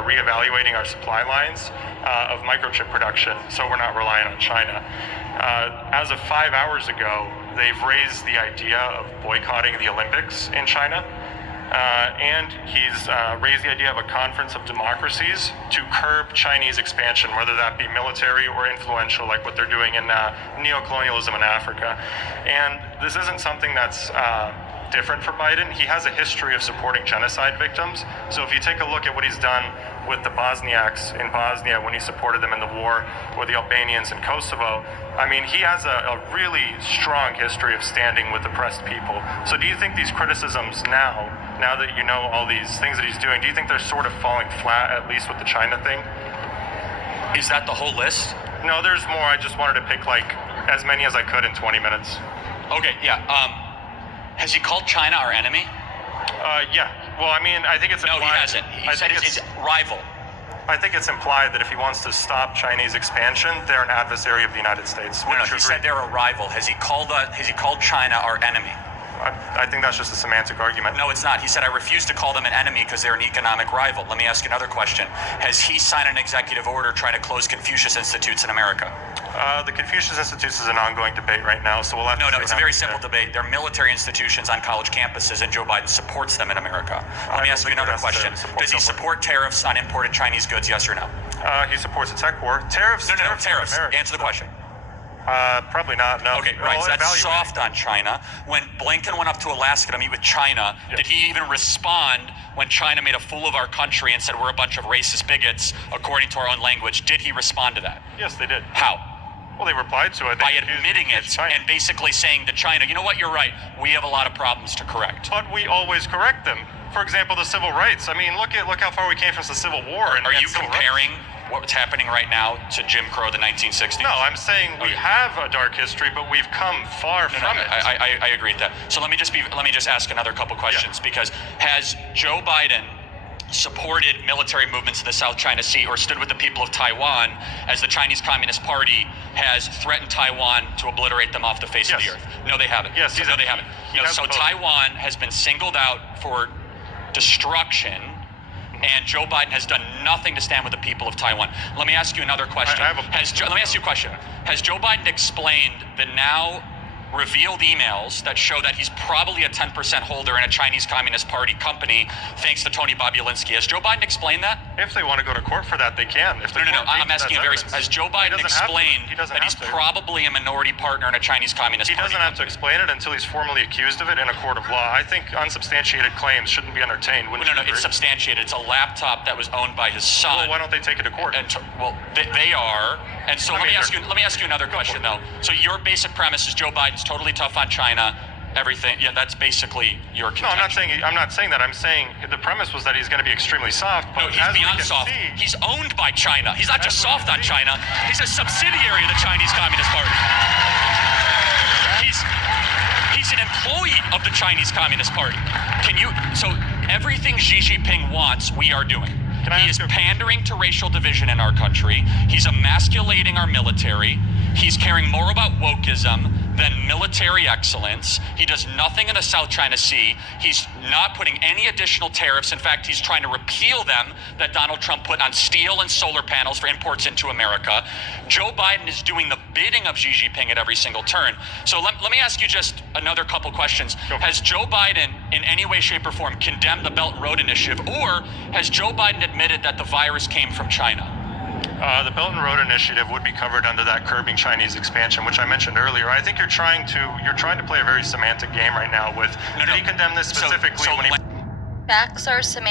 we're reevaluating our supply lines of microchip production, so we're not relying on China. As of 5 hours ago, they've raised the idea of boycotting the Olympics in China. And he's raised the idea of a conference of democracies to curb Chinese expansion, whether that be military or influential, like what they're doing in neo-colonialism in Africa. And this isn't something that's different for Biden. He has a history of supporting genocide victims. So if you take a look at what he's done with the Bosniaks in Bosnia when he supported them in the war, or the Albanians in Kosovo, I mean, he has a really strong history of standing with oppressed people. So do you think these criticisms now that you know all these things that he's doing, do you think they're sort of falling flat, at least with the China thing? Is that the whole list? No, there's more. I just wanted to pick like as many as I could in 20 minutes. Okay, yeah. Has he called China our enemy? Yeah. Well, I mean, I think it's implied. No, he hasn't. He said it's his rival. I think it's implied that if he wants to stop Chinese expansion, they're an adversary of the United States. No, he said they're a rival. Has he called China our enemy? I think that's just a semantic argument. No, it's not. He said, I refuse to call them an enemy because they're an economic rival. Let me ask you another question. Has he signed an executive order trying to close Confucius Institutes in America? The Confucius Institutes is an ongoing debate right now, so we'll have to... No, it's a very simple debate. They're military institutions on college campuses, and Joe Biden supports them in America. Let me ask you another question. Does he support tariffs on imported Chinese goods, yes or no? He supports a tech war. Tariffs? No, tariffs. Answer the question. Probably not, no. Okay, right, so that's soft on China. When Blinken went up to Alaska to meet with China, did he even respond when China made a fool of our country and said we're a bunch of racist bigots according to our own language? Did he respond to that? Yes, they did. How? Well, they replied to it. By admitting it and basically saying to China, you know what, you're right, we have a lot of problems to correct. But we always correct them. For example, the civil rights. I mean, look how far we came from the Civil War. Are you comparing what's happening right now to Jim Crow, the 1960s? No, I'm saying we have a dark history, but we've come far from it. I agree with that. So let me just ask another couple questions, because has Joe Biden supported military movements in the South China Sea or stood with the people of Taiwan as the Chinese Communist Party has threatened Taiwan to obliterate them off the face of the earth? No, they haven't. Yes, no, they haven't. So Taiwan has been singled out for destruction, and Joe Biden has done nothing to stand with the people of Taiwan. Let me ask you another question. Let me ask you a question. Has Joe Biden explained the now revealed emails that show that he's probably a 10% holder in a Chinese Communist Party company thanks to Tony Bobulinski? Has Joe Biden explained that? If they want to go to court for that, they can. No, I'm asking you has Joe Biden explained that he's probably a minority partner in a Chinese Communist Party? He doesn't have to explain it until he's formally accused of it in a court of law. I think unsubstantiated claims shouldn't be entertained. No, it's substantiated. It's a laptop that was owned by his son. Well, why don't they take it to court? They are. And so let me ask you another question though. So your basic premise is Joe Biden's totally tough on China, everything. Yeah, that's basically your contention. No, I'm not saying that. I'm saying the premise was that he's going to be extremely soft. But no, he's beyond soft. He's owned by China. He's not just soft on China. He's a subsidiary of the Chinese Communist Party. He's an employee of the Chinese Communist Party. So everything Xi Jinping wants, we are doing. He is pandering to racial division in our country. He's emasculating our military. He's caring more about wokeism than military excellence. He does nothing in the South China Sea. He's not putting any additional tariffs. In fact, he's trying to repeal them that Donald Trump put on steel and solar panels for imports into America. Joe Biden is doing the bidding of Xi Jinping at every single turn. So let me ask you just another couple questions. Has Joe Biden in any way, shape, or form condemned the Belt and Road Initiative, or has Joe Biden admitted that the virus came from China? The Belt and Road Initiative would be covered under that curbing Chinese expansion, which I mentioned earlier. I think you're trying to play a very semantic game right now with, did he condemn this specifically when he... Facts are semantic.